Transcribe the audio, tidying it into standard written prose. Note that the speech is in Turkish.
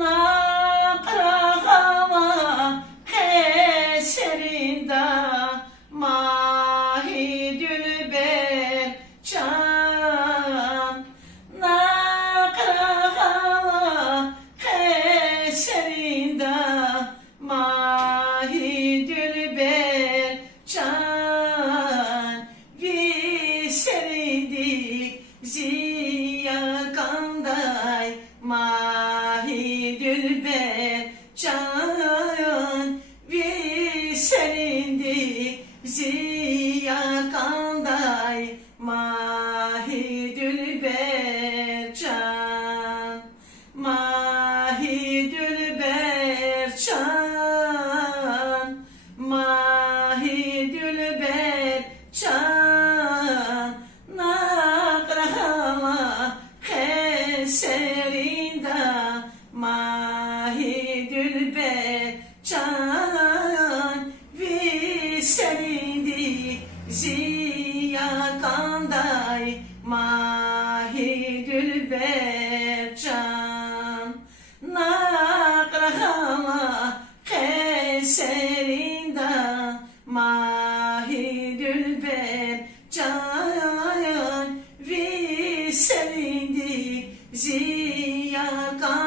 nakrahava keserinda mahi dülber can nakrahava keserinda mahi dülber can vi serindik ziya kanday mahi dülber can vi serindik ziya kanday mahi dülber can mahi dülber can mahi dülber can nakrahama keserinda mahi dülber can vi serindik ziya kanday mahi dülber can nakrahama keserinda mahi dülber can vi serindik ziya kanday